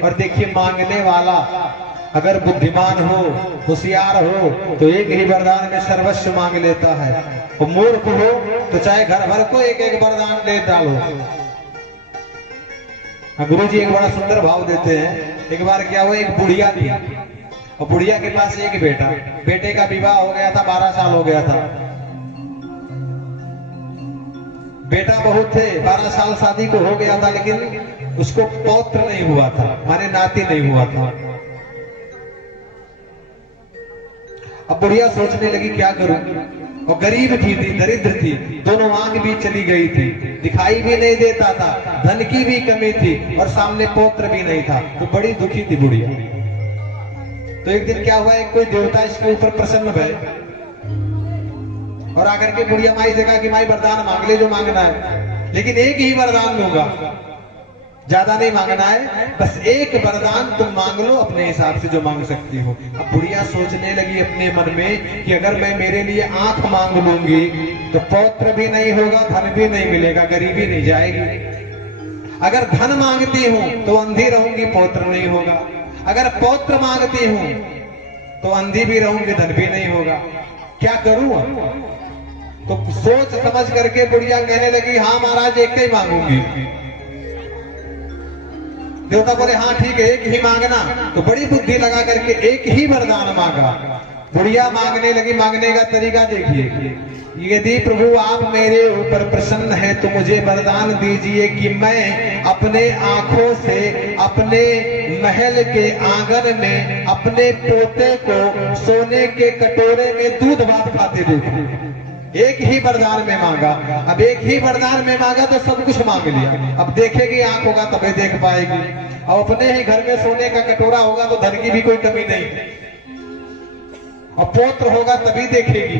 और देखिए मांगने वाला अगर बुद्धिमान हो, होशियार हो तो एक ही वरदान में सर्वस्व मांग लेता है, और मूर्ख हो तो चाहे घर भर को एक एक वरदान दे डालो। गुरु जी एक बड़ा सुंदर भाव देते हैं। एक बार क्या हुआ, एक बुढ़िया थी और बुढ़िया के पास एक बेटा, बेटे का विवाह हो गया था, 12 साल हो गया था। बेटा बहुत थे, 12 साल शादी को हो गया था, लेकिन उसको पौत्र नहीं हुआ था, माने नाती नहीं हुआ था। अब बुढ़िया सोचने लगी क्या करूं, और गरीब थी, दरिद्र थी, दोनों आंख भी चली गई थी, दिखाई भी नहीं देता था, धन की भी कमी थी और सामने पौत्र भी नहीं था, तो बड़ी दुखी थी बुढ़िया। तो एक दिन क्या हुआ, एक कोई देवता इसके ऊपर प्रसन्न भय और आकर के बुढ़िया माई से कहा कि माई वरदान मांग ले जो मांगना है, लेकिन एक ही वरदान दूंगा, ज्यादा नहीं मांगना है, बस एक वरदान तुम मांग लो अपने हिसाब से जो मांग सकती हो। अब बुढ़िया सोचने लगी अपने मन में कि अगर मैं मेरे लिए आंख मांग लूंगी तो पौत्र भी नहीं होगा, धन भी नहीं मिलेगा, गरीबी नहीं जाएगी। अगर धन मांगती हूं तो अंधी रहूंगी, पौत्र नहीं होगा। अगर पौत्र मांगती हूं तो अंधी भी रहूंगी, धन भी नहीं होगा, क्या करूं? तो सोच समझ करके बुढ़िया कहने लगी, हाँ महाराज एक ही मांगूंगी। देवता बोले हाँ ठीक है, एक ही मांगना। तो बड़ी बुद्धि लगा करके एक ही वरदान मांगा। बुढ़िया मांगने लगी, मांगने का तरीका देखिए, यदि प्रभु आप मेरे ऊपर प्रसन्न हैं तो मुझे वरदान दीजिए कि मैं अपने आंखों से अपने महल के आंगन में अपने पोते को सोने के कटोरे में दूध भात खाते देखूं। एक ही वरदान में मांगा। अब एक ही वरदान में मांगा तो सब कुछ मांग लिया। अब देखेगी आंख होगा तभी देख पाएगी, और अपने ही घर में सोने का कटोरा होगा तो धन की भी कोई कमी नहीं, और पौत्र होगा तभी देखेगी।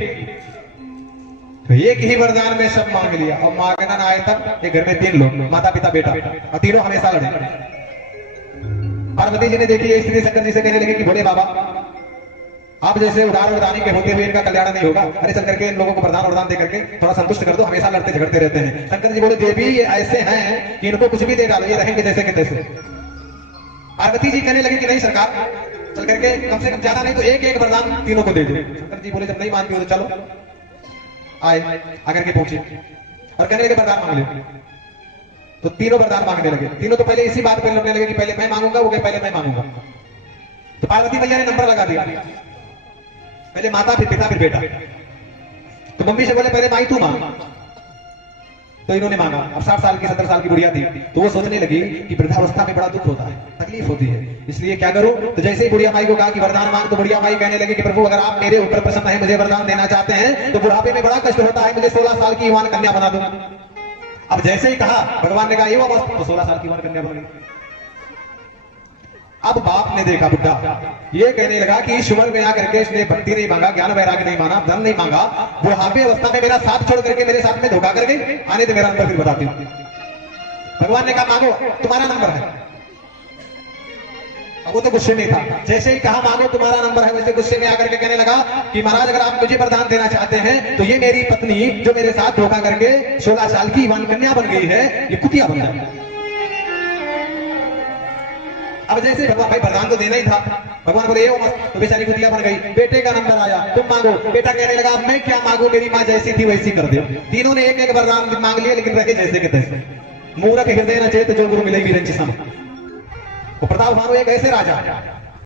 तो एक ही वरदान में सब मांग लिया। और मांगना ना आए तब एक घर में 3 लोग, माता पिता बेटा, और तीनों हमेशा लड़े। पार्वती जी ने देखी स्थिति, शंकर जी से कहने लगे कि भोले बाबा आप जैसे उदार वरदानी के होते हुए इनका कल्याण नहीं होगा, अरे चल करके इन लोगों को वरदान वरदान दे करके थोड़ा संतुष्ट कर दो, हमेशा लड़ते झगड़ते रहते हैं। शंकर जी बोले देवी ये ऐसे हैं कि इनको कुछ भी दे डालो, ये रहेंगे जैसे के तैसे। पार्वती जी कहने लगे कि नहीं सरकार, चल करके कम से कम ज्यादा नहीं तो एक एक वरदान तीनों को दे दो। शंकर जी बोले जब नहीं मानती हो तो चलो। आए आकर के पहुंचे और कहने लगे वरदान मांग ले। तो तीनों वरदान मांगने लगे। तीनों तो पहले इसी बात पे लड़ने लगे कि पहले मैं मांगूंगा, वो पहले मैं मांगूंगा। तो पार्वती मैया ने नंबर लगा दिया, पहले माता फिर पिता फिर बेटा। तो मम्मी से बोले पहले माई तू मांग, तो इन्होंने मांगा। अब 60 साल की 70 साल की बुढ़िया थी, तो वो सोचने लगी कि वृद्धावस्था में बड़ा दुख होता है, तकलीफ होती है, इसलिए क्या करूं। तो जैसे ही बुढ़िया माई को कहा कि वरदान मांग, तो बुढ़िया माई कहने लगी कि प्रभु अगर आप मेरे ऊपर प्रसन्न है, मुझे वरदान देना चाहते हैं, तो बुढ़ापे में बड़ा कष्ट होता है, मुझे 16 साल की युवान कन्या बना दूं। अब जैसे ही कहा भगवान ने कहा ये बस, तो 16 साल की युवान कन्या बन गई। अब बाप ने देखा बुढ़ा, ये कहने लगा कि इस उम्र में आकर के इसने भक्ति नहीं मांगा, ज्ञान वैराग्य नहीं माना, धन नहीं मांगा, बुढ़ापे अवस्था में मेरा साथ छोड़ करके मेरे साथ में धोखा कर गई, आने दे मेरा नंबर फिर बताती हूँ। भगवान ने कहा मांगो तुम्हारा नंबर है। अब वो तो गुस्से में था, जैसे ही कहा मांगो तुम्हारा नंबर है, वैसे गुस्से में आकर के कहने लगा कि महाराज अगर आप मुझे वरदान देना चाहते हैं तो ये मेरी पत्नी जो मेरे साथ धोखा करके 16 साल की युवान कन्या बन गई है, ये कुतिया बन जाए। अब जैसे भगवान भाई वरदान तो देना ही था, भगवान बोले ये मत, तो बेचारी कुतिया बन गई। बेटे का नंबर आया, तुम मांगो। बेटा कहने लगा अब मैं क्या मांगू, मेरी माँ जैसी थी वैसी कर दे। तीनों ने एक एक वरदान मांग लिया, लेकिन रहे जैसे के तैसे। मूरख हृदय न चेत जो गुरु मिले विरंच सम। प्रताप भानु एक ऐसे राजा